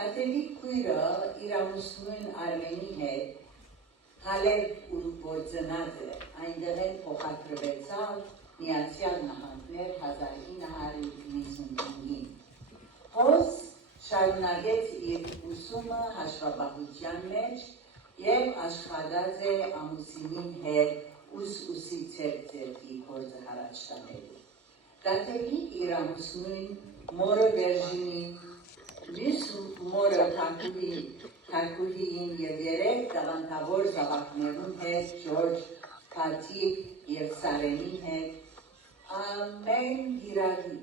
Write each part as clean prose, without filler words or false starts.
Ատելի քույրը իր ամուսնուն Արմենի հետ հալեր ու գործնած է, այնտեղ էլ փոխադրվեցավ Միացյալ Նահանգներ 1995-ին։ Հոս շարունակեց իր ուսումը հաշվապահության մեջ և աշխատած է ամուսինին հետ ուսի ծերծերքի գործը հարաճ տանելու։ Դատելի իր ամուսնուն մորը Վերժինին, մյուս մորը Թակուհիին և երեք տաղանդավոր զավակներուն հետ Ջորջ, Փաթիկ և Սարենի հետ ամեն գիրագի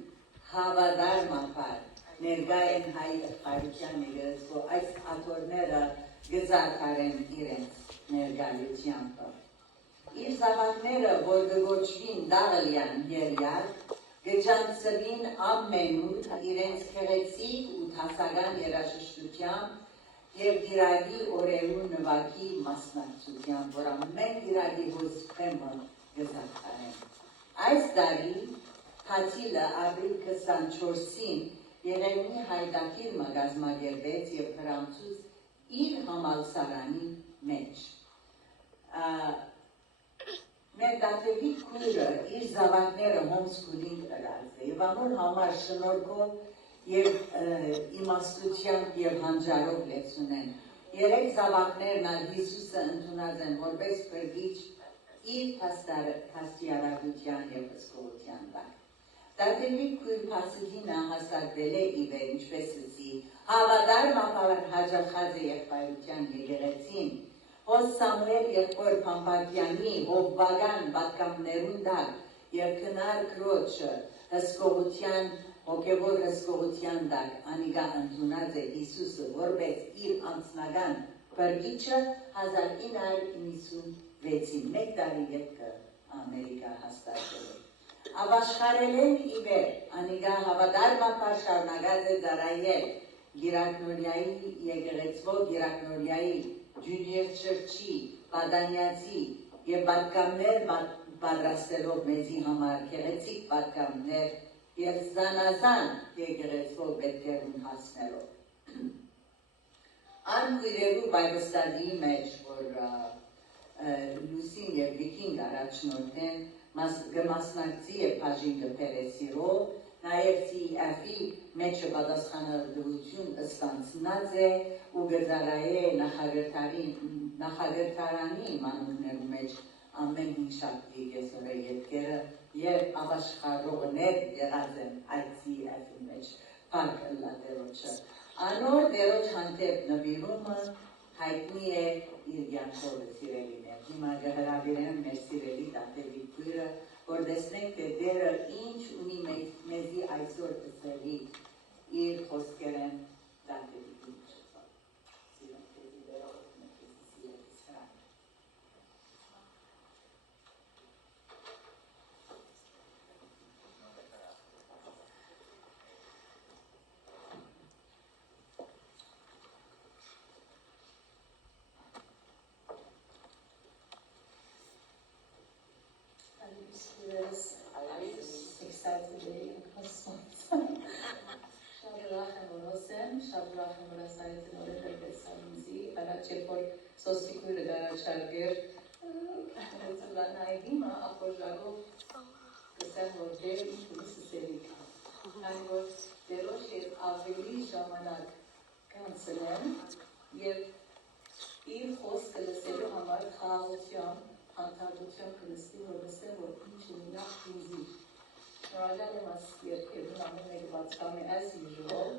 հավադար մապար ներգա են հայ եղբայրության եկեղեցու այս աթորները գզարդարեն իրենց ներգայությամբ։ Իր զավակները, որ գոչվին Դաղլյան երյալ, գջանցվին ամենուր իրենց քեղեցիկ ու թասական երաժշտությամբ և գիրագի օրերու նվագի մասնակցությամբ, որ ամեն գիրագի հոսպեմը գզարդարեն։ Այս տարի Փաթիլը ապրիլ 24-ին Երևանի հայդակիրը կազմակերպեց և հրամցուց իր համալսարանի մեջ։ Մեր դատելի քույրը իր զավակները հոմսկուլինգ ըրած է և անոր համար շնորհքով և իմաստությամբ և հանջարով լեցունեն։ Երեք զավակներն ալ Հիսուսը ընդունած են որպես փրկիչ իր փաստիարակության և հսկողության տակ։ Դատելի քույր Փասիլինը հաստատվել է իվեր, ինչպես ասի, հավադար մապավար հաջախած է եղբայրության եկեղեցին, հոս Սամուել եղբոր Փամբակյանի հովվական պատգամներուն տակ և քնար քրոջը հոգևոր հսկողության տակ անիկա ընդունած է Հիսուսը որպես իր անձնական փրկիչը 1996-ին մեկ տարի ետքը Ամերիկա հաստատվել է։ Ապաշխարել են իվեր, անիկա հավադար մապար շարունակած է ծառայել Գիրակնորիայի եկեղեցվով Գիրակնորիայի Ջունիոր Չրչի, Պատանյացի և պատգամներ պատրաստելով մեզի համար քեղեցիկ պատգամներ և զանազան եկեղեցվով պետքերուն հասնելով։ Անքույրերու բայվստադիի մեջ, որ Լուսին և Վիկին առաջնորդեն, գմասնակցի և բաժին գպերեսիրով, նաև CEF-ի մեջը պատասխանատվություն ստանձնած է ու գծարայե նախագրթարանի մանուկներու մեջ ամեն հինշակտի կեսօրե ետքերը և ապաշխարողներ եղած են այդ CEF-ի մեջ պարկ ըլլա դերոջը։ Անոր դերոջ հանդեպ նվիրումը հայտնի է իր յանքովը սիրելիներ։ Հիմա գհրավիրեմ մեր սիրելի դատելի քույրը, որ տեսնենք թե դերը ինչ ունի մեզի այսօր ըսելի իր խոսքերեն դատելի քույրը։ Սիրեմ քեզի դերով մեքեզի սիրելիս հրան։ Excited today in Christmas. Շատ ուրախ եմ որ հոսեմ, շատ ուրախ եմ որ ասայեցին օրեր տեսանիզի, առաջ երբ որ սոսի քույրը գարաչարգեր, ծլանայի հիմա ախորժագով կսեմ որ դեր ինչ ուրիս սսելիք։ Քանի որ դերոշ երբ ավելի ժամանակ կանցնեմ և իր խոսքը լսելու համար խաղաղությամբ, հանդարտությամբ կլսվի, որ լսեմ, որ ինչ ունինախ ինձի։ Շնորհակալ եմ այս երկերուն ամեն մեկը պատկամի as usual։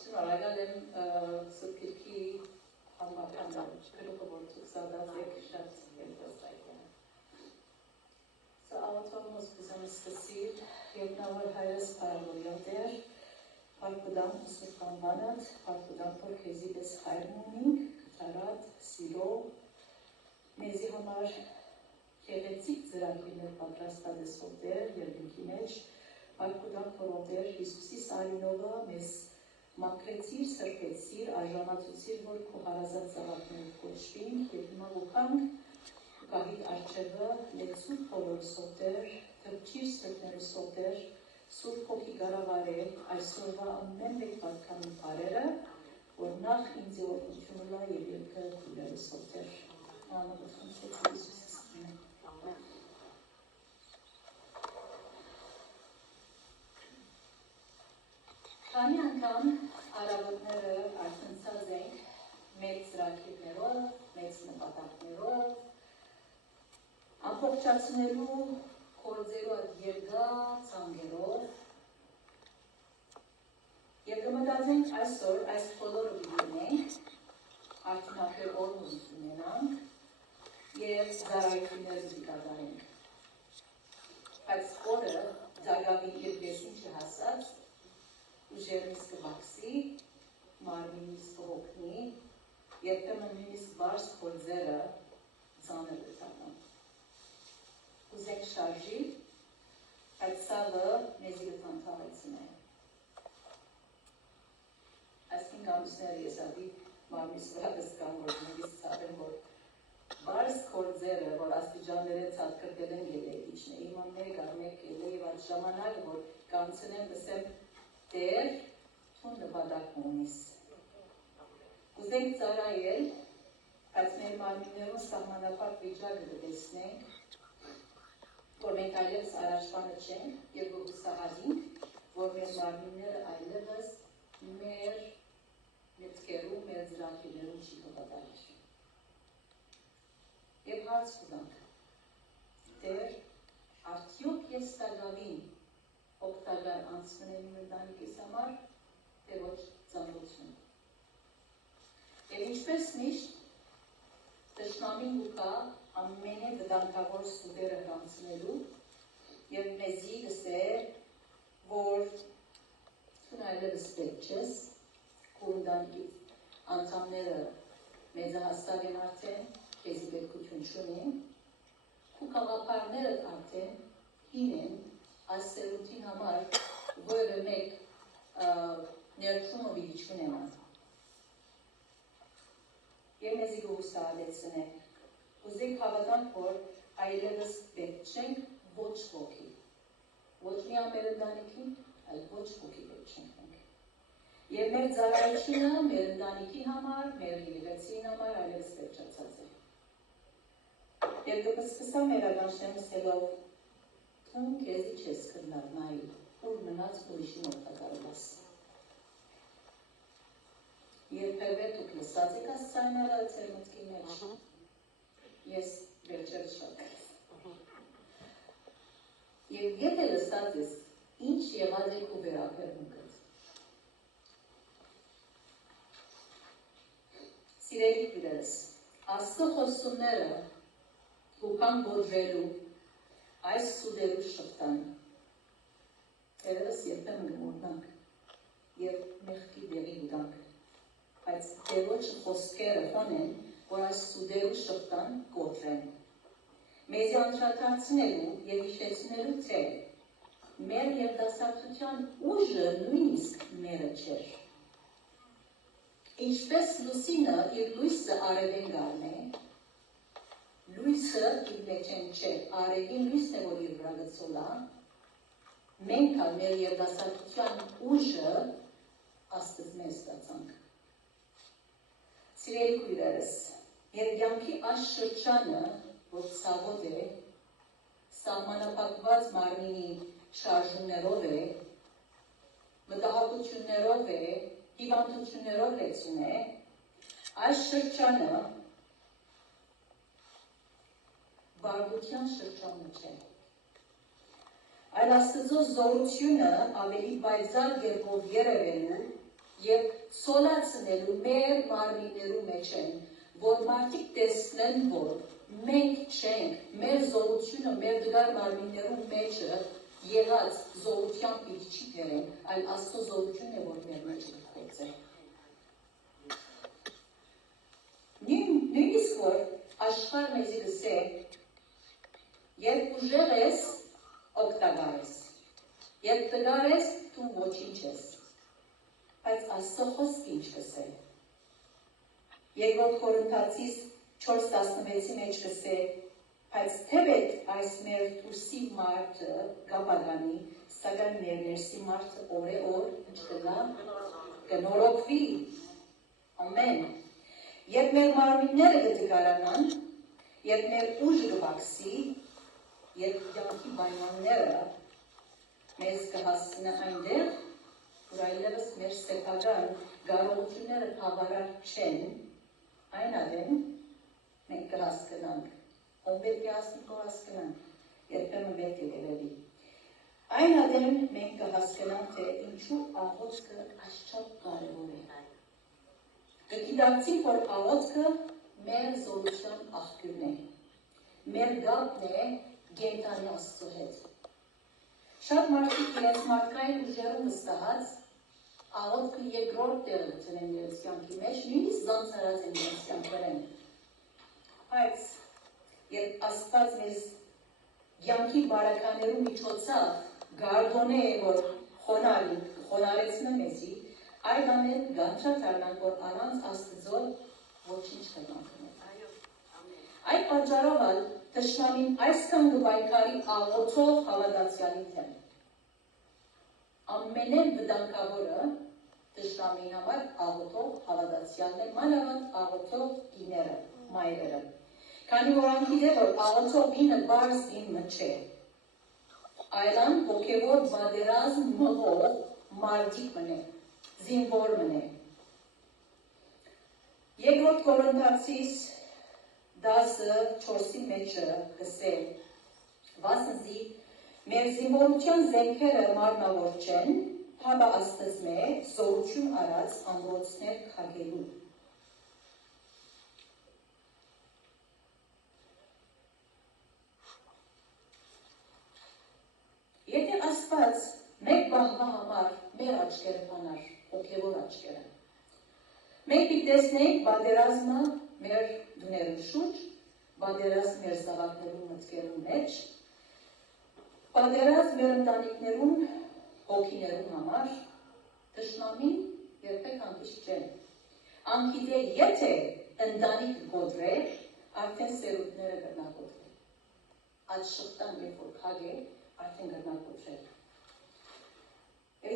Շնորհակալ եմ Սփյուռքի համապատասխան գլուխը որ ցուցադրած եք շատ երբաստայքյան։ Սա ավտոմոս բզան սկսիր երկնավոր հայրս պարավորյալ դեր, պարկուդան սրտանվանած, պարկուդան որ քեզի պես հայրն ունինք, կթարատ, սիրով, մեզի համար Քեղեցիկ ծրագրիներ պատրաստադեսով դեր երկինքի մեջ, պարկուդան փորով դեր Հիսուսի սարինովը մեզ մակրեցիր, սրբեցիր, արժանացուցիր, որ քո հարազատ զավակներով կոչվինք և հիմա ուքանք կահիտ արջևը լեցու փորորսով դեր, թրջիր սրտներուսով դեր, Սուրբ Հոգի գարավարել այսօրվա ամեն մեկ պատկանի բարերը նախ ինձ օրհնությունը լա եւ երկը քույրերս ոտեր անողություն Հիսուսի անունով։ Քանի անգամ արաբոտները արտնցած ենք մեծ ծրագիրներով, մեծ նպատակներով, ամբողջացնելու գործերով երկար ցանկերով եւ կմտածենք այսօր այս բոլորը դինենք արդյունավետ օրհնություն ունենանք եւ զարայությունները դիտարկենք։ Բայց օրը ձագավի իր դեսին չհասած ուժերնից կվաքսի, մարմինից կհոգնի եւ նույնիսկ բարձ գործերը ծանր կդառնան։ Ուզենք շարժիլ, այդ սավը մեզի կթանթավեցնե։ Այսքին գամուսները ես ադի մարմիս վրա կսկան, որ նույնիսկ ծավեն, որ բարձ գործերը, որ աստիճանները ծատկրտել են ելեիչն է, իմ մեկ արմեկ ելե և այդ ժամանակ, որ կանցնեմ բսեմ դեր, թուն նպադակ ունիս։ Ուզենք ծարայել, բայց մեր մարմիններում սահմանապատ վիճակը կտեսնենք, որ մենք այլևս առաջվանը չենք և գուսահարինք, որ մեր մարմինները այլևս մեր մետքերում, մեր զրակիներում չի կվատալիր։ Եվ հարց կուզանք, դեր, արդյոք ես ստագավին օգտագար անցնեմ իմ ընտանիքիս համար, թե ոչ ծանրություն։ Եվ ինչպես միշտ, դժնամին ուկա ամենե վտանգավոր սուդերը հրանցնելու և մեզի գսե, որ թուն այլևս պետք չես, քո ընտանիքի անդամները մեծահասակ են արդեն, քեզի պետքություն չունեն, քո կաղապարները արդեն հին են, այս սերունդին համար որը մեկ ներքումը վիդի չունենան։ Եվ մեզի գուսահալեցն է, ուզենք հավատանք, որ այլևս պետք չենք ոչ ոգի, ոչ միայն մեր ընտանիքին, այլ ոչ ոգի պետք չենք մենք։ Եվ մեր ծառայությունը մեր ընտանիքի համար, մեր եկեղեցին համար այլևս պետք չացած է։ Եվ կպսկսա մեր ագանշեմ սելով թուն քեզի չես կրնար նայի, ուր մնաց ուրիշին օգտակարված։ Երբևէ դուք լսած եք ասցայները ձեր մտքի մեջ։ Ես վերջերս շատ եմ։ Եվ եթե լսած ես, ինչ եղած եք ու վերաբերմունքդ։ Սիրելի քույրերս, Աստծո խոստումները ուքան բոժելու այս սուդերու շղթան երևս երբեմն գմորնանք և մեղքի դեղի ուդանք, բայց դևոչ խոսքերը հոն են, որ այս սուդերու շղթան կոտրեն։ Մեզի անդրադարձնելու և հիշեցնելու թե մեր երդասարտության ուժը նույնիսկ մերը չէր։ Ինչպես լուսինը իր լույսը արևեն գարն է, լույսը իր մեջեն չէ, արևին լույսն է, որ իր վրա գծոլա, մենք ալ մեր երդասարտության ուժը աստыз մեզ ստացանք։ Սիրելի քույրերս, երկյանքի այս շրջանը, որ ցավոտ է, սահմանափակված մարմինի շարժումներով է, մտահոգություններով է, հիվանդություններով լեցուն է, այս շրջանը բարգության շրջանը չէ։ Այլ Աստծո զորությունը ավելի բայձար գերբով երևելու և սոլացնելու մեր մարմիններու մեջ են, որ մարդիկ տեսնեն, որ մենք չենք, մեր զորությունը, մեր դգար մարմիններու մեջը եղած զորության պիտ չի տերեն, այլ Աստծո զորությունն է, որ մեր մեջ կխոց է։ Նույնիսկ որ աշխարհ մեզի գսե, երբ ուժեղ ես, օգտագար ես, երբ տգար ես, դու ոչինչ ես, բայց Աստծո խոսքը ինչ կսե։ Երկրորդ Կորինթացիս 4:16-ի մեջ կսե, բայց թեպետ այս մեր դուրսի մարդը գապագանի, սակայն մեր ներսի մարդը օր ինչ կգա, կնորոգվի, Ամեն։ Երբ մեր մարմինները կդգարանան, երբ մեր ուժը կվաքսի, երբ կյանքի պայմանները մեզ կհասցնեն այնտեղ, որ այլևս մեր սեփական կարողությունները բավարար չեն, այն ադեն մենք կհասկանանք, ով պետք է հասկանանք, երբեմն պետք է վերևի։ Այն ադեն մենք կհասկանանք, թե ինչու աղոթքը այսչափ կարևոր է։ Կգիտակցենք, որ աղոթքը մեր զորության աղբյուրն է, մեր գաղտնն է գենտանի Աստծո հետ։ Շատ մարդիկ իրենց մարդկային ուժերում վստահած աղոթքը երկրորդ տեղը գտնեն իրենց կյանքի մեջ, նույնիսկ զանցարած են իրենց կյանքերեն։ Բայց երբ Աստված մեզ կյանքի բարականերու միջոցով գարդոնե է, որ խոնարեցնե մեզի, այդ ամեն գանչաթարնանք, որ առանց Աստծո ոչինչ չկան։ Այդ պատճառով թշնամին այսքան կպայքարի աղոթող հավատացյալի դեմ։ Ամենեն վտանգավորը թշնամին համար աղոթող հավատացյալն է, մանավանդ աղոթող կիները, մայրերը։ Քանի որ անգիտե որ աղոթող ինը բարձ ինը չէ, այլան հոգևոր բادرազմ մղող մարդիկ մնե, զինվոր մնե։ Երկրորդ Կորինթացիս 10:4-ի մեջը գսել, վասնզի մեր զինվորության զենքերը մարմնավոր չեն, հաբա Աստծմե զորություն արած ամրոցներ քագելու։ Եթե Աստված մեկ բահվա համար մեր աչքերը բանար, հոգևոր աչքերը, մենք պիտի տեսնենք բادرազմը մեր դուներու շուրջ, բادرազմ մեր զավակներու մտքերու մեջ, բادرազմ մեր ընտանիքներուն հոգիներու համար, թշնամին երբեք հանդիշտ չեն։ Անգիտե եթե ընտանիք գոդրե, արդեն սերունդները կրնագոդրե։ Այդ շղթան երբ որ քագ է, արդեն կրնագոդրե։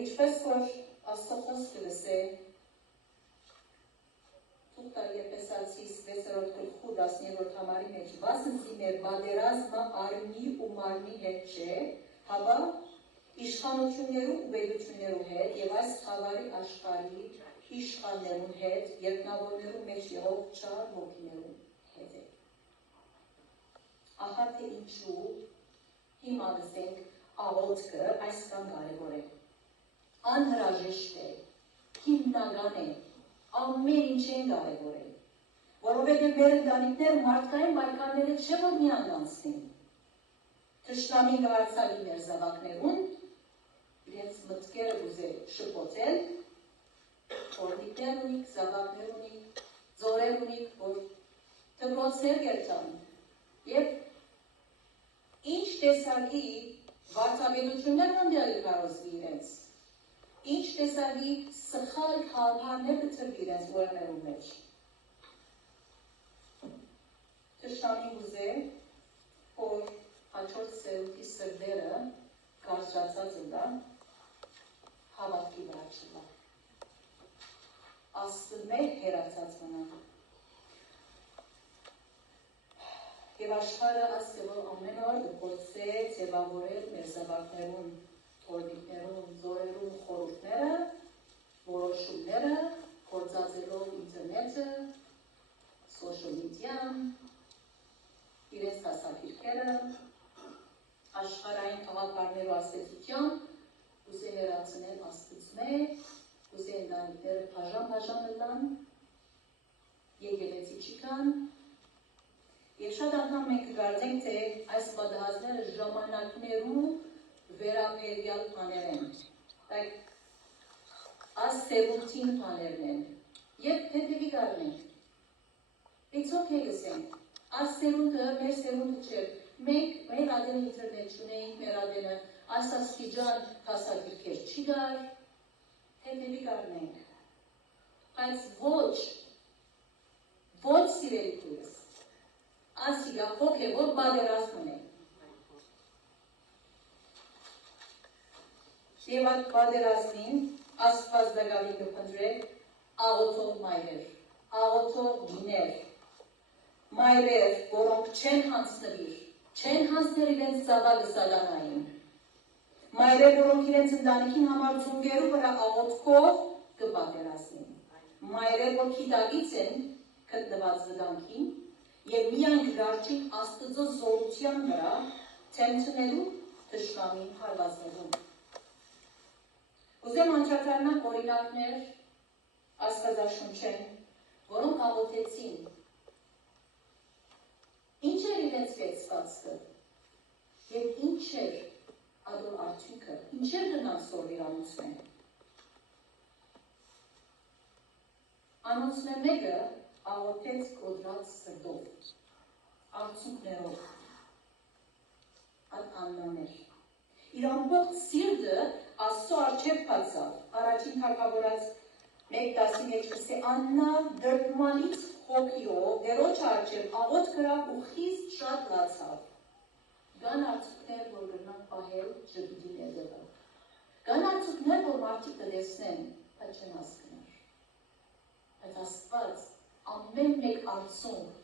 Ինչպես որ Աստծո խոսքը լսե, Թուղթա Եփեսացիս 6-րդ գլխու 10-րդ համարի մեջ, վասնզի մեր բادرազմը արյունի ու մարմնի հետ չէ, հաբա իշխանություններու ու բեգություններու հետ եւ այս խավարի աշխարհի իշխաններու հետ, երկնավորներու մեջ եղող չար ոգիներու հետ է։ Ահա թե ինչու հիմա լսենք աղոթքը այսքան կարևոր է։ Անհրաժեշտ է, հիմնական է, ամեն ինչ են կարևոր է, որովհետև մեր ընտանիքները մարդկային պայքարները չէ որ միան անցնին։ Թշնամին կհարցալի մեր զավակներուն, իրենց մտքերը ուզել շփոթել, օրնիկներ ունիք, զավակներ ունիք, ձորեր ունիք, որ դպրոցներ կերտան, և ինչ տեսակի վարդապետություններ ընդդել կարոզվի իրենց, ինչ տեսակի սխալ քավարներ կտրվի իրենց որներու մեջ։ Թշնամին ուզել, որ հաջորդ սերունդի սրտերը կարճացած ընտա, հավատքի վրա չլա։ Աստծմե հերացած մնա։ Եվ աշխարհը ասկևոր ամեն օր գործե ձևավորել մեր զավակներուն, թորնիկներուն, զորերուն խորհուրդները, որոշումները, գործածելով ինտերնետը, social media-ն, իրենց դասակիրքերը, աշխարհային քաղաքարներու աստեցության, ուզե հերացնել Աստծմե, ուզե ընտանիքները բաժան լան, եկեղեցի չկան, եւ շատ անգամ մենք կգարտենք, թե այս պատահածները ժամանակներու վերաբերյալ բաներ են, այս սերունդին բաներն են, եւ հետեւի կարնենք, it's okay գսենք, այս սերունդը մեր սերունդը չէ, մենք մեր ադենը ինտերնետ չունենք, մեր ադենը այս աստիճան դասակիրքեր չի գար, հետևի կարնենք, բայց ոչ սիրելի քույրս, ասիգա հոգևոր բادرազմն է։ Եվ այդ բادرազմին Աստված դակավին կփնտրեք աղոթող մայրեր, աղոթող գիներ, մայրեր, որոնք չեն հանձնվիր, չեն հանձնել իրենց զավակը սալանային, մայրեր, որոնք իրենց ընտանիքին համար ձունգերու վրա աղոթքով կպատերազմեն, մայրեր, որ քիդագից են գտնված վտանգին եւ միայն գրարչին Աստծո զորության վրա թեմթնելու թշնամին հարվածներում։ Ուզեմ անդրադառնալ օրինակներ Աստվածաշունչեն, որոնք աղոթեցին։ Ինչ էր իրենց կեցվածքը եւ ինչ էր ադոր արդյունքը, ինչեր դնան սորվիր անուցմեն։ Անոնցմեն մեկը աղոթեց կոդրած սրտով, արցունքներով, այդ աննաներ։ Իր ամբողջ սիրտը Աստծո առջև բացավ, առաջին թագավորած 1:10-ի մեջ կսե Աննա դրդմանից հոգիով դերոջ առջև աղոթ գրավ ու խիստ շատ լացավ։ Կան արդյունքներ, որ գրնան պահել ջրդի ներդվը։ Կան արդյունքներ, որ մարդիկ կտեսնեն, բայց չեն հասկներ։ Բայց Աստված ամեն մեկ արդյունք,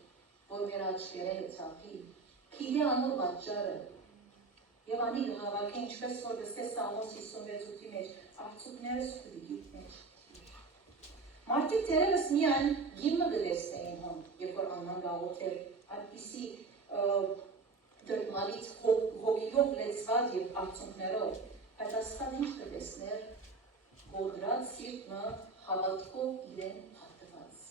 որ մեր աչքերերը ցապի, գիտի անոր պատճառը։ Եվ անի հավաքի ինչպես որ գստե Սաղմոս 56-ի մեջ արդյունքները սուրիգի մեջ։ Մարդիկ թերևս միայն գիմը կտեսնեին հոն, երբ որ Աննան գաղոթեր այդպիսի դրդմալից հոգիով լեցված եւ արդյունքներով, բայց Աստված ինչ կտեսներ, գոդրած սիրտը հավատքով իրեն հաղթված։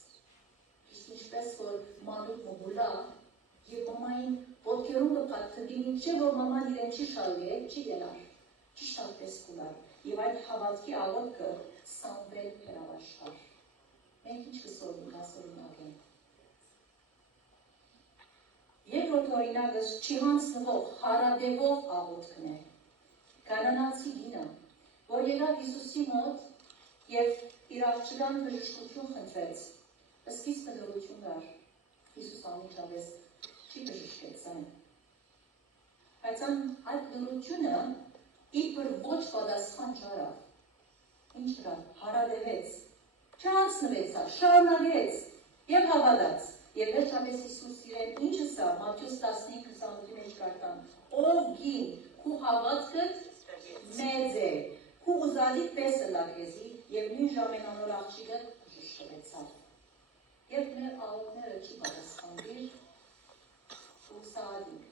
Իսկ ինչպես որ մանուկ մոբուլա եւ մամային ոտքերում կպատվի, ինչեւ որ մաման իրեն չի շալի, չի գնար, չի շալպես կուլար, եւ այդ հավատքի աղոթքը սամվել հրավաշխար։ Մենք ինչ կսորվենք ասորինակեն։ Երկրորդ օրինակս չի հանձնվող, հարադևող աղոթքն է։ Կանանացի գինը, որ եկավ Հիսուսի մոտ եւ իր աղջկան բժշկություն խնդրեց, սկիզբը դրություն կար, Հիսուս անմիջապես չի բժշկեց այն։ Բայց այդ դրությունը իբր ոչ պատասխան չարավ, ինչ կրավ, հարադևեց, չհանձնվեցավ, շարունակեց եւ հավատաց։ Եվ վերջապես Հիսուս իրեն ինչը սա, Մատթեոս 15:28-ի մեջ կարդամ, ով գին, քու հավատքդ մեծ է, քու ուզալիք տեսը լակեզի եւ նույն ժամեն անոր աղջիկը բժշկվեցավ։ Երբ մեր աղոթները չի պատասխանվիր, հուսահատինք,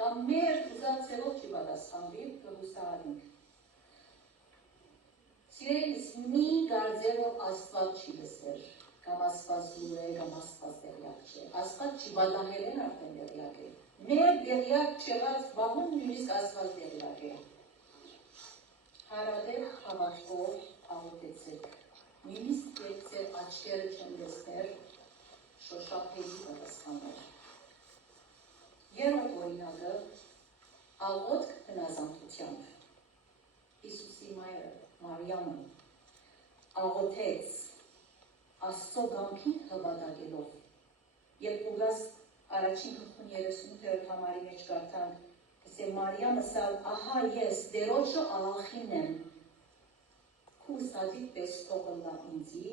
կամ մեր ուզածելով չի պատասխանվիր, կհուսահատինք։ Սիրելիս, մի գարձեր, որ Աստված չի լսեր, կամ Աստված լուր է, կամ Աստված դեղյակ չէ։ Աստված չի բադահել են արդեն դեղյակ է։ Մեր դեղյակ չեղած բաղում նույնիսկ Աստված դեղյակ է։ Հարադեր հավատքով աղոթեցեք։ Նույնիսկ երբ ձեր աչքերը չեն տեսներ, շոշափելի պատասխաններ։ Երրորդ օրինակը աղոթք հնազանդությամբ։ Հիսուսի մայրը Մարիամը աղոթեց Աստծո գամքին հավատալով։ Երբ ուղղած առաջին գլխուն 38-րդ համարի մեջ կարդանք, ասե Մարիամը սալ ահա ես դերոջը աղախին եմ, քու սադիկ պես թողնա ինձի,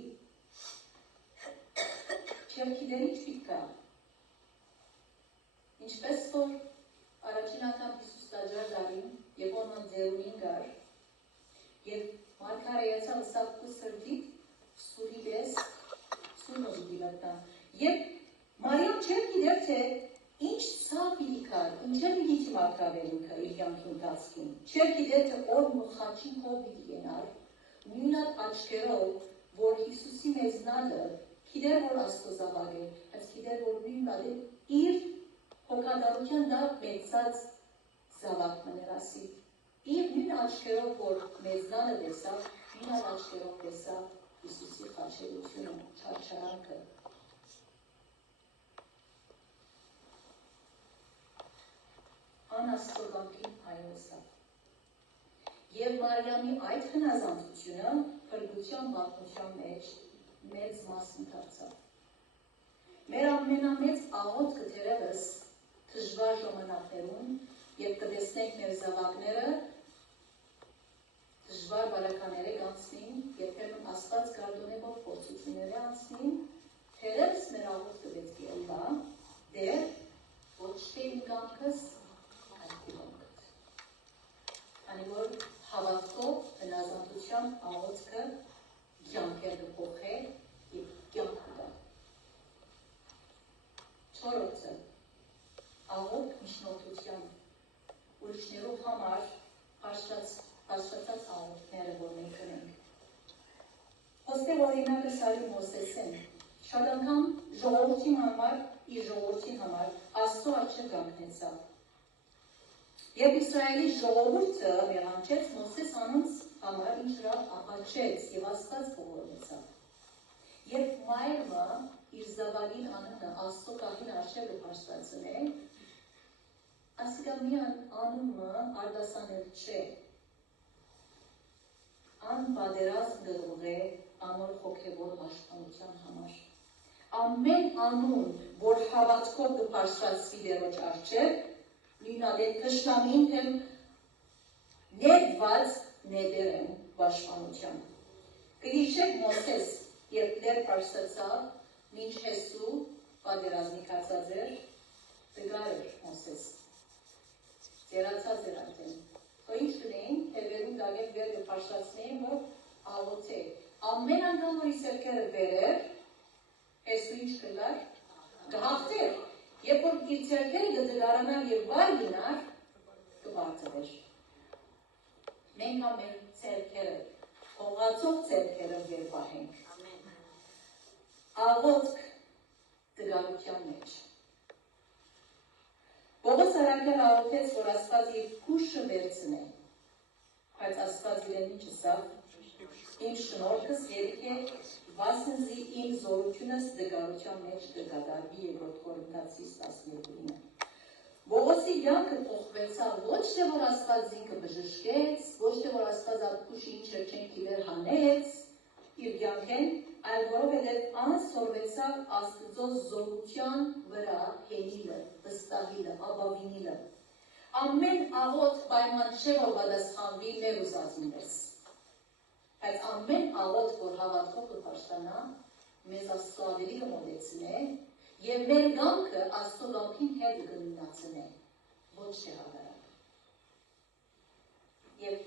չերքիդեր ինչ պիտկա։ Ինչպես որ առաջին անգամ Հիսուս տաջար դարին, եւ որնան ձերունին գար, եւ մարգարեացավ սավ քու սրդիտ, սուրի պես, սուրնոզի դիլատա, եւ Մարիամ չեր գիտեր, թե ինչ սա պիտի կար, ինչեր պիտի չմարգավեր ինքը իր կյանքի ընթացքին, չեր գիտեր, թե օր մխաչին կով պիտի ենար, նույնատ աչքերով, որ Հիսուսի մեզնալը գիտեր, որ Աստծո զավակ է, բայց գիտեր, որ նույնատ իր հոգադարության դա մեծած զավակ մներասի, իր նույն աչքերով, որ մեզնալը տեսավ, նույնատ աչքերով տեսավ Հիսուսի խաչելությունը, չարչարանքը, անաստորգամքին հայոսավ։ Եվ Մարիամի այդ հնազանդությունը փրկության պատմության մեջ մեծ մաս ընթացավ։ Մեր ամենամեծ աղոթքը թերևս դժվար ժամանակներում, երբ կտեսնենք մեր զավակները դժվար բարակաները կանցնին, երբեմն Աստված գարդոն է, որ փորձությունները անցնին, թերևս մեր աղոթքը պետք է լա, դեր ոչ թե իմ կամքս, այլ քո կամքդ։ Քանի որ հավատքով հնազանդությամբ աղոթքը կյանքեր կփոխի եւ կյանք կտա։ Չորրորդը աղոթք միջնորդությամբ ուրիշներով համար հաշտացած աղոթքները, որ մենք կնենք։ Ոստեղ օրինակը Սարի Մոսեսեն շատ անգամ ժողովրդին համար, իր ժողովրդին համար Աստծո առջև կանգնեցավ։ Երբ Իսրայելի ժողովուրդը մեղանչեց, Մոսես անոնց համար ինչ ապաչեց եւ Աստված ողորմեցավ։ Երբ մայրը իր զավակին անունը Աստծո կահին առջև հաշտացնե, ասիկա մի անունը արդասանել չէ։ Անպատերազմ գրող է անոր հոգևոր պաշտպանության համար։ Ամեն անուն, որ հավատքով կպաշտացվի Տերոջ առջև, նույնադեպ թշնամին թեմ ներված նետեր են պաշտպանությամբ։ Կհիշեք Մոսես, երբ դեր պաշտացավ, մինչ Հեսու պատերազմի կացած էր, դգար էր Մոսես։ Ձերացած էր արդեն։ Թո ինչ կնեին, թևերում դագել վեր կպաշտացնեին, որ աղոթե։ Ամեն անգամ, որ իսերքերը վեր էր, Հեսու ինչ կլար, կհաղթեր, երբ որ իր ձերքերը կդգարանար և վար լինար, կբարձվեր։ Մենք հա մեր ձերքերը, հողացող ձերքերը վեր պահենք։ Աղոթք դգարության մեջ։ Պողոս Արաքյալը աղոթեց, որ Աստված իր կուշը վերցնե, բայց Աստված իրեն ինչ ասավ, իմ շնորհքս երիք է, վասնզի իմ զորությունս դգարության մեջ կկատարվի Երկրորդ Կորինթացիս 12-ին։ Պողոսի կյանքը փոխվեցավ, ոչ թե որ Աստված ինքը բժշկեց, ոչ թե որ Աստված այդ կուշի ինչ չեն գիտեր հանեց իր կյանքեն, այլ որովհետև անսորվեցավ Աստծո զորության վրա հենիլը, վստահիլը, ապավինիլը։ Ամեն աղոթք պայման չէ, որ պատասխանվի մեր ուզածին պես։ Բայց ամեն աղոթք, որ հավատքով կպաշտանա, մեզ Աստծո ավելի կմոտեցնե եւ մեր կամքը Աստծո կամքին հետ կնույնացնե, ոչ թե հակառակ։ Եվ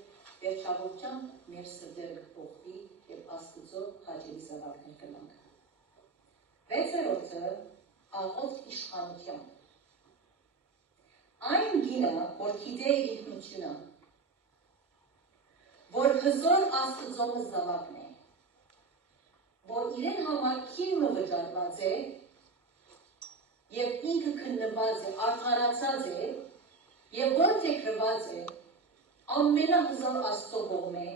վերջավորությամբ մեր սրտերը կփոխվի եւ Աստծո հաճելի զավակներ կլանք։ Վեցերորդը աղոթք իշխանությամբ։ Այն գինը, որ գիտե իր ինքնությունը, որ հզոր Աստծո զավակն է, որ իրեն համար քինը վճարված է եւ ինքը քննված է, արդարացած է եւ որդեգրված է, ամենահզոր Աստծո կողմ է,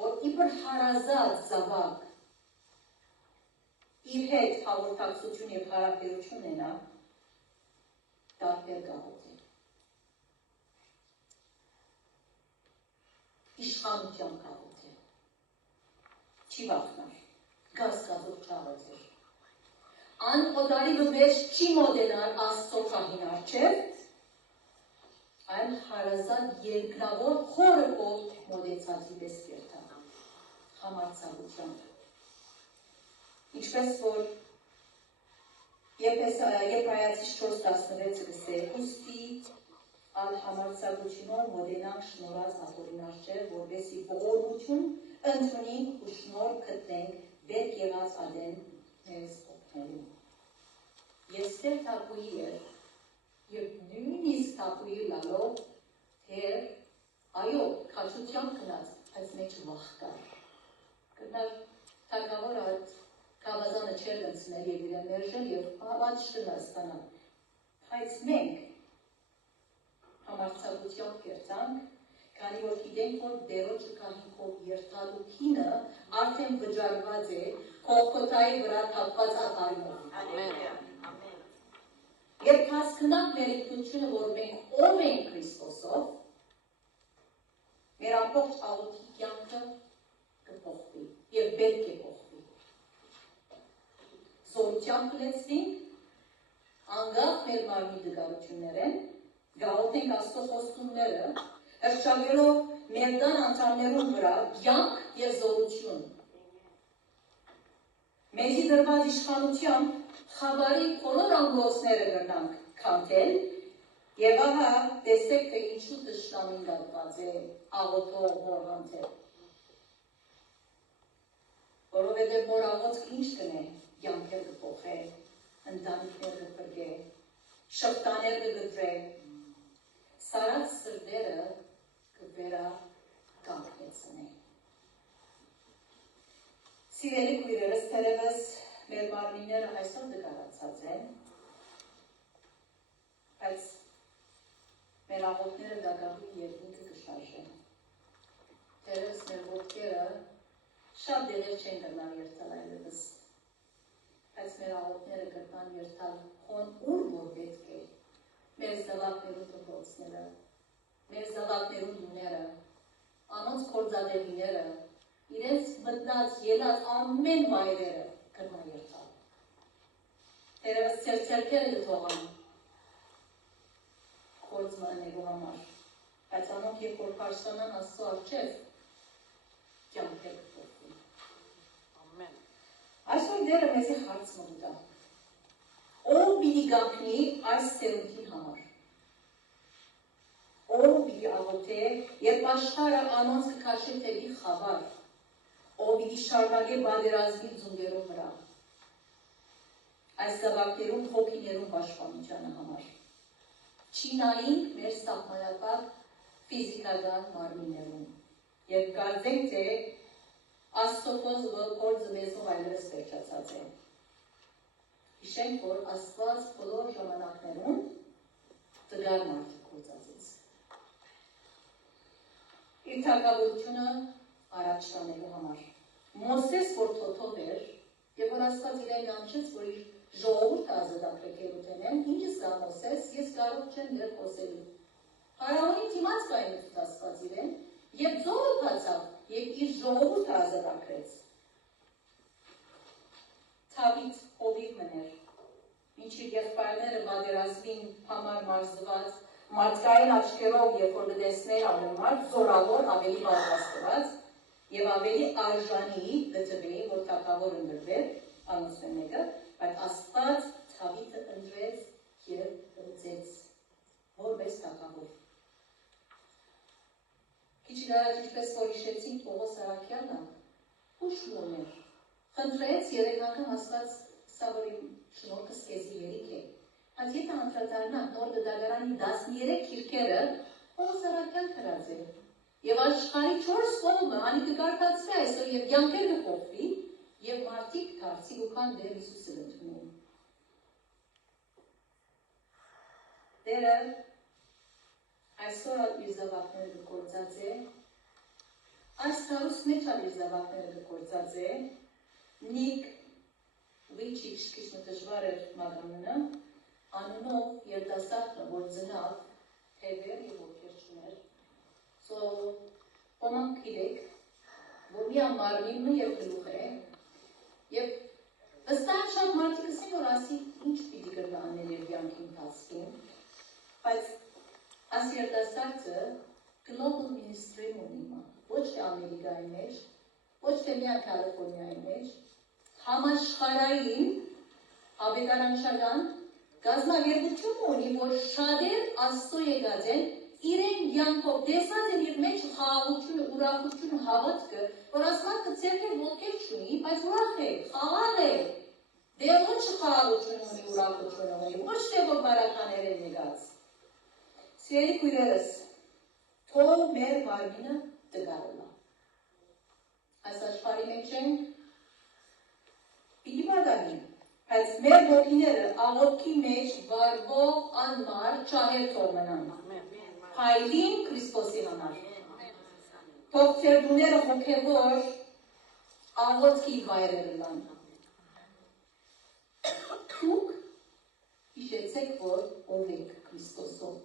որ իբր հարազատ զավակ իր հետ հաղորդակցություն եւ հարաբերություն ունենա, տարբեր գաղութ է։ Իշխանությամբ գաղութ է։ Չի վախնար, գազգազող չաղոթ էր։ Անօդարի վվեջ չի մոդենար Աստծո կահին առջև, այլ հարազատ երկրավոր խորը կողմ մոդեցածի պես կերտա, համարձակությամբ։ Ինչպես որ Եբրայեցիս 4:16 գսե, ուստի ալ համարձակությունով մոդենանք շնորհած աթորին առջև, որպեսզի ողորմություն ընդունենք ու շնորհ գտնենք բերք եղած ադեն մեզ օգնելու։ Եստեր թակուի էր, եւ նույնիսկ թակուի լալով, թեր, այո, քաջությամբ գնաց, բայց մեջ վախ կար։ Գտար թակավոր այդ կավազանը չեր դնցնել եւ իրեն ներժել եւ հավաճ կնաստանալ։ Բայց մենք համարձակությամբ կերտանք, քանի որ գիտենք, որ Տերոջ կահինքով երթալու քինը արդեն վճարված է Գողգոթայի վրա թափված աղարինով։ Երբ հասկանանք մեր ինքնությունը, որ մենք ով ենք Քրիստոսով, մեր ամբողջ աղոթքի կյանքը կփոխվի եւ պետք է փոխվի։ Զորությամբ կլեցնենք, անգախ մեր մարմնի դգարություններ են, գաղութենք Աստծո խոստումները, հրճագելով մեր տան անդամներուն վրա կյանք եւ զորություն։ Մեզի դրված իշխանությամբ խաբարի բոլոր ամբողջները կրնանք քանթել եւ ահա տեսեք թե ինչու դժտամին գտված է աղոթող մորհանթել։ Որովհետև որ աղոթք ինչ կնե, կյանքեր կփոխե, ընտանիքներ կփրկե, շղթաներ կգտրե, սարած սրտերը կվերա կանգնեցնե։ Սիրելի քույրերս, թերևս մեր մարմինները այսօր դգարացած են, բայց մեր աղոթները դակավին երկինքը կշարժեն։ Թերևս մեր ոտքերը շատ դեղեր չեն կրնալ երթալ այլևս, բայց մեր աղոթները կրնան երթալ խոն ուր որ պետք է, մեր զավակներու դպրոցները, մեր զավակներու դուները, անոնց կործադեղիները, իրենց մտնած, ելած ամեն վայրերը կրնան երթալ։ Թերևս ծերքերը կթողան կորձ մնելու համար, բայց անոնք երբ որ պարսանան Աստծո առջև, կյանք է կփոխվի։ Այսօր դերը մեզի հարց մտա։ Ով պիտի գանքնի այս սերունդին համար։ Ով պիտի աղոթե, երբ աշխարհը անոնց կքաշի թևի խավար։ Ով պիտի շարունակե բادرազմի ձունգերով վրա։ Այս զավակներուն հոգիներուն պաշտպանությանը համար։ Չի նայինք մեր սահմանապատ ֆիզիկական մարմիններուն։ Եվ կարծենք թե Աստծո գործը մեզնով այլևս վերջացած է։ Հիշենք, որ Աստված բոլոր ժամանակներում տգար մարդը գործածեց։ Իր թագավորությունը առաջ տանելու համար։ Մոսես, որ թոթով էր, եւ որ Աստված իրեն կանչեց, որ իր ժողովուրդը ազատագրել ուտենեն, ինչս կա Մոսես, ես կարող չեմ դեռ խոսելու։ Փարավոնի դիմաց կային Աստված իրեն, եւ ձորը բացավ, եւ իր ժողովուրդը ազատագրեց։ Թավիթ հովիվ մներ, ինչ իր եղբայրները բادرազմին համար մարզված, մարդկային աչքերով երբ որ կտեսներ ամեն մարդ, զորավոր ավելի պատրաստված եւ ավելի արժանի դեպի որ թագավոր ընտրվեր, անոնցն մեկը, բայց Աստված Թավիթը ընտրեց եւ ընծեց որպես թագավոր։ Քիչ առաջ ինչպես որ հիշեցինք Պողոս Արաքյանը, ուշ ուներ, խնդրեց երեք անգամ Աստված սա որ իմ շնորհքս քեզի երիք է։ Բայց եթե անդրադառնանք նոր դատարանի 13 քիրքերը, Պողոս Արաքյան գրած է։ Եվ աշխարհի 4 կողմը անի կկարդացվի այսօր եւ կյանքեր կփոխվի, եւ մարդիկ դարձի ուքան դեր Հիսուսը ընդունում։ Դերը այսօր իր զավակները գործած է, այս տարուս մեջ իր զավակները գործած է, Նիկ Վիչիչ քիչ դժվար էր մագանունը, անունով երիտասարդը, որ ծնավ թևեր եւ ոտքեր չուներ, ոմանք գիտեք, որ մի ամարմինը եւ գլուխ է, եւ վստահ շատ մարդիկ ասին, որ ասի ինչ պիտի կրնա անել իր կյանքի ընթացքում, բայց այս երիտասարդը global ministry-ում ունի, ոչ թե Ամերիկայի մեջ, ոչ թե միայն Կալիֆոռնիայի մեջ, համաշխարհային ավետարանչական գազագերբություն ունի, որ շատեր Աստծո եկած են, իրեն կյանքով տեսած են իր մեջ խաղաղությունը, ուրախությունը, հավատքը, որ ասմանը ցերքեր ոտքեր չունի, բայց ուրախ է, խաղաղ է, դեռ ոչ խաղաղություն ունի, ուրախություն ունի, ոչ թե որ բարականեր են եկած։ Սիրելի քույրերս, թող մեր մարմինը տգարելա։ Այս աշխարհի մեջ ենք, պիտի բադանի, բայց մեր ոգիները աղոթքի մեջ վարվող անմար չահեր թող մնան։ Հայլին Քրիստոսի համար։ Թող ձեր դուները հոգևոր աղոթքի վայրերը լան։ Դուք հիշեցեք, որ ով եք Քրիստոսով,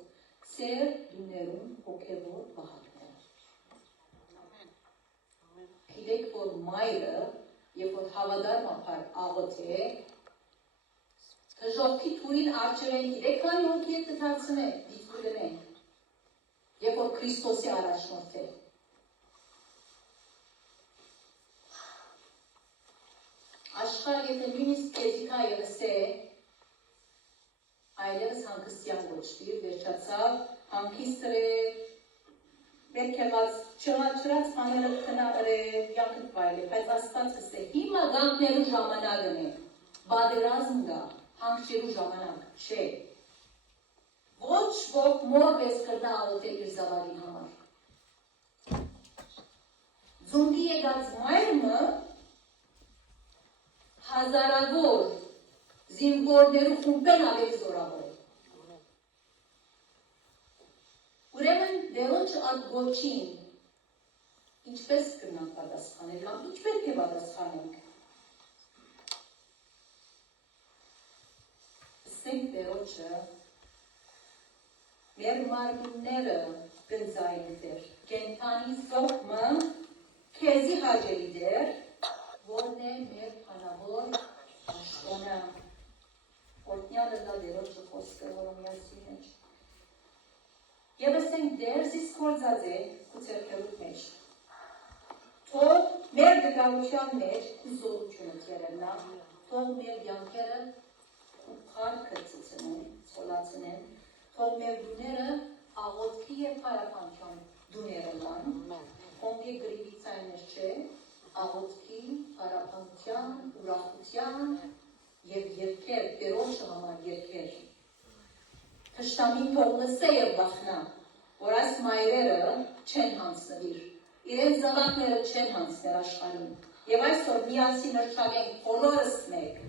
ձեր դուներուն հոգևոր վահակները։ Գիտեք, որ մայրը, երբ որ հավադարմապար աղոթ է, թժողքի թուրին արջերեն գիտեք, քանի հոգի է կդարձնե, դիտուրեն է, երբ որ Քրիստոսի առաջնորդ է, Աշխարհ եթե նույնիսկ քեզիկա եղսե այլևս հանգստյան ոչվի վերջացավ հանգիստրե վերքեված չրած բաները քնարե յակդ վայլե բայց Աստված կսե հիմա գանքներու ժամանակն է բادرազմ գա հանգչելու ժամանակ չէ ոչ ոք մորվես կրնա աղոթել իր զավարին համար Ձունգի եկած մայրմը հազարավոր զինվորներու խումբեն ավելի զորավոր է Ուրեմն դերոջ այդ ոչին ինչպես կնանք պատասխանել, ինչ պետք է պատասխանենք Սենք դերոջը մեր մարմինները գնձային դեր կենթանի սողմը քեզի հաջելի դեր որն է մեր հանավոր աշտոնը Օրտնյալը դա դերոջը խոսքը որոմյասի մեջ Եվ ասենք դեր զիս կործած է ու ծերքերուտ մեջ Թող մեր դգավության մեջ ու զորությունը թերենա Թող մեր յանքերը ու պարքը ծծնեն, ծոլացնեն Թող մեր դուները աղոտքի և պարապանքյան դուները լան Կոնգե գրիվից այներ չէ աղոտքի, պարապանքյան, ուրախության և երկեր, դերոշը համար երկեր Թշտամին թող լսե և բախնա, որ այս մայրերը չեն հանցնվիր, իրեն զավակները չեն հանցներ աշխարհում, և այսօր միասին հրճակենք բոլորս մեկ,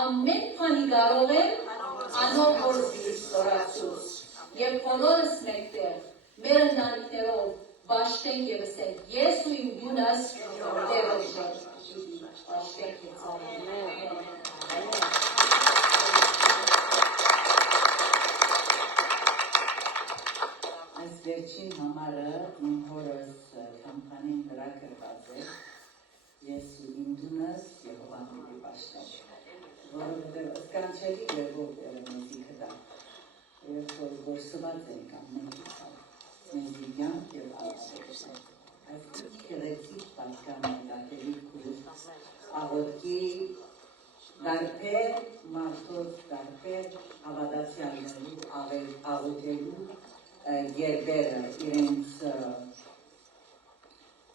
ամեն բանի կարող են անով որ զիր ստորացուց, և բոլորս մեկտեղ, մեր ընտանիքներով բաշտենք և ասենք, ես ու իմ դունս Տերոջը, բաշտենք և ծառայենք։ Այս վերջին համարը իմ հորս կամպանին վրա գրված է, ես ու իմ դունս Եհովան պիտի պաշտենք, որովհետև ըսկանչելի երբով մեզի կդա, երբ որ գործված ենք ամենքից մեզի յանք և աղոտք, այս կեղեցիկ պատկան դատելի կուր, աղոտքի դարբեր մարդոց դարբեր հավատացյալներու աղոտելու երբերը իրենց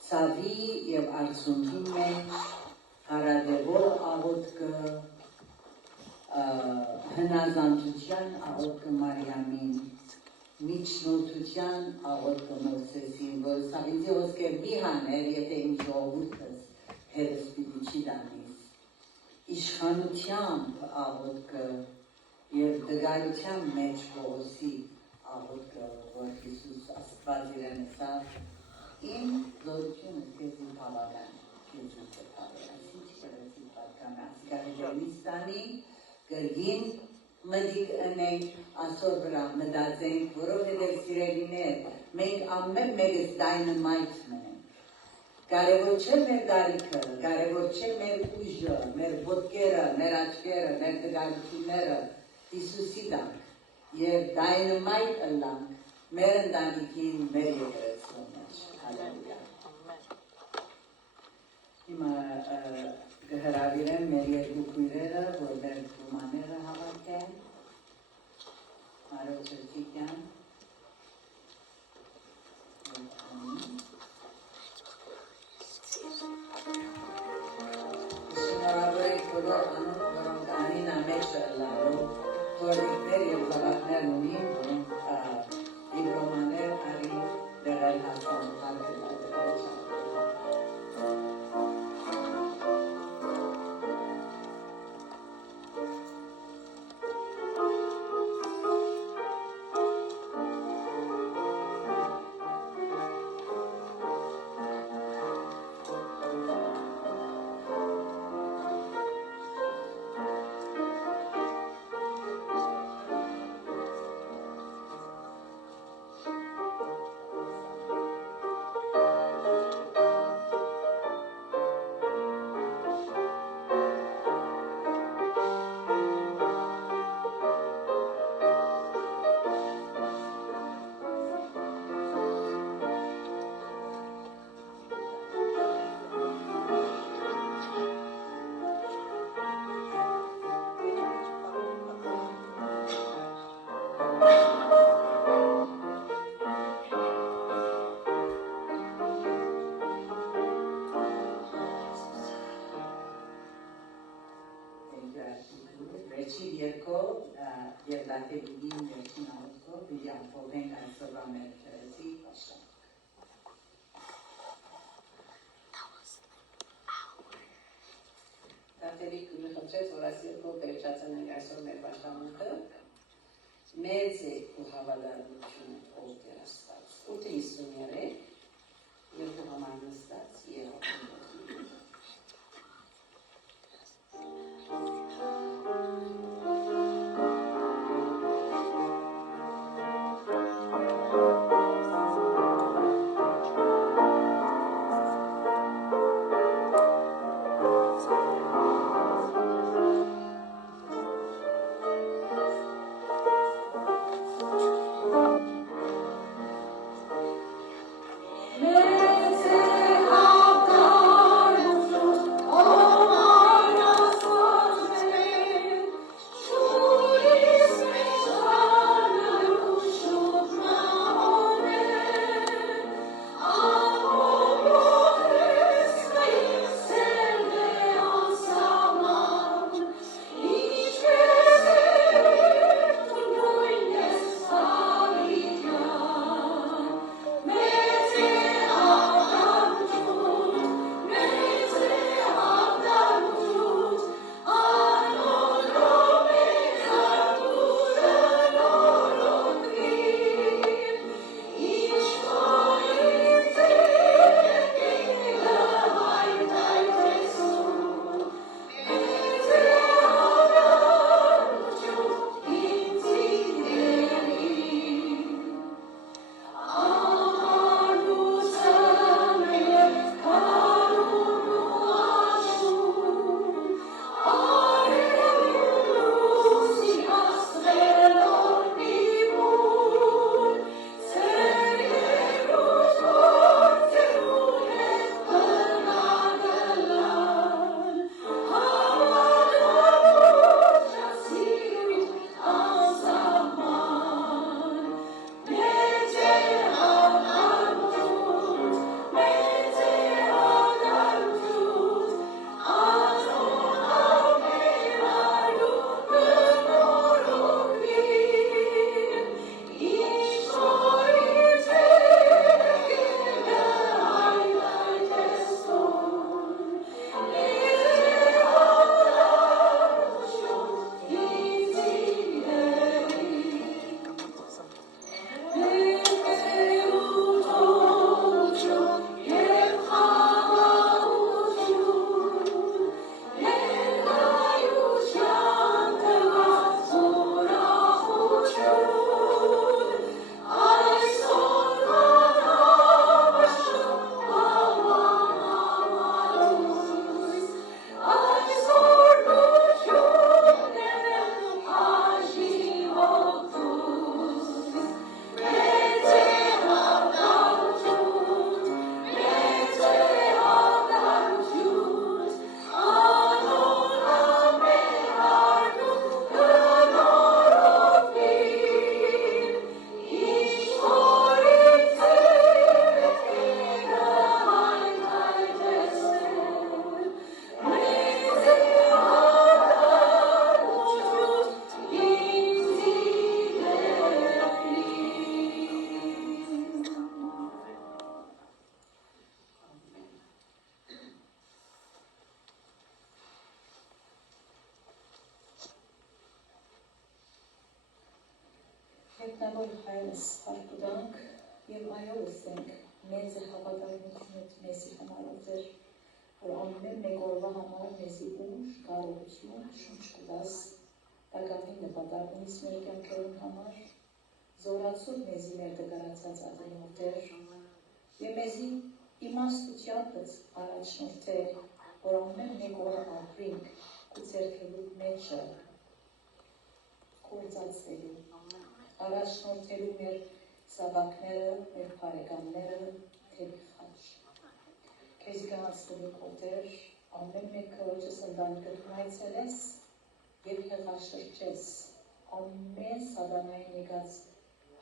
ծավի և արցունքի մեջ հարադևող աղոտքը հնազանդության աղոտքը Մարիամին միջնորդության աղոտքը Մովսեսին որ սավիցի ոսկեր մի հաներ եթե իմ ժողովուրդս հետս պիտի չի դանիս իշխանությամբ աղոտքը և դգայության մեջ Պողոսի աղոտքը որ Հիսուս Աստված իրեն ասավ իմ զորությունը քեզի բավական քեզի կտավի այսինչ կրեցի պատկան ասիկահետելիստանի գրգին մդիկ ընենք ասոր վրա մդածենք որովհետև սիրելիներ մենք ամեն մեկս դայնամայթ մնենք կարևոր չէ մեր դարիքը կարևոր չէ մեր ուժը մեր ոտքերը մեր աչքերը մեր դգայությունները Հիսուսի տանք Եվ դայնամայթ ըլանք մեր ընտանիքին մեր եկեղեցու մեջ Հալելույա Հիմա կհրավիրեմ մեր երկու քույրերը որ մեր դումաները հավաքեն Մարո Չրտիկյան Շնորհավոր եք բոլոր անոնք որոնք անին ամեջ ըլալու Թորնիկներ և զավակներ ունին, որոնք դիպլոմաներ արի դեղել հասան հարկետատերության։ վերջին երկո եւ լատեբիին վերջին ալոցով պիտի ամփոփենք այսօրվա մեր քրեցի պաշտոն։ Դատերի կմխնդրեց, որ այս երկու վերջացնենք այսօր մեր պաշտամունքը, մեծ է ու հավատարմություն ով Տեր Աստված, 8:53 երկու համար նստած եղավ։ Հետնավոր հայրս հարկուդանք և այո լսենք մեծ է հավատարմությունդ մեզի համար Տեր, որ ամեն մեկ օրվա համար մեզի ուժ, կարողություն, շունչ կտաս, տակավին նպատակ ունիս մեր կյանքերուն համար, զորացուր մեզի մեր դգարացած ադենով Տեր, և մեզի իմաստությանքս առաջնորդել, որ ամեն մեկ օր ապրինք ու ձերքելու մեջը կործացվելու, առաջնորդելու մեր սաբակները, մեր բարեկամները, թեպի խաչ։ Քեզ գանցնելու կոտեր, ամեն մեկը չսնդանքդ ունայցել ես և հեղաշրջես, ամեն սատանային եկած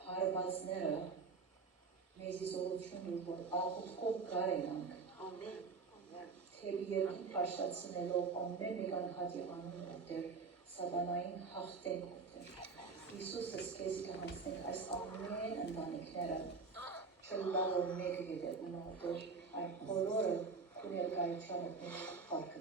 հարվածները մեզի զորություն ու որ աղուտքով գար ենք, թեպի երկին պաշտացնելով ամեն մեկ անհատի անուն ովտեր, սատանային հաղթենք ովտեր։ Հիսուսս քեզի կհանցնենք այս ամեն ընտանիքները, չլա որ մեկը գետե ունա ովտեր, այն բոլորը քու ներկայության մեջ փառք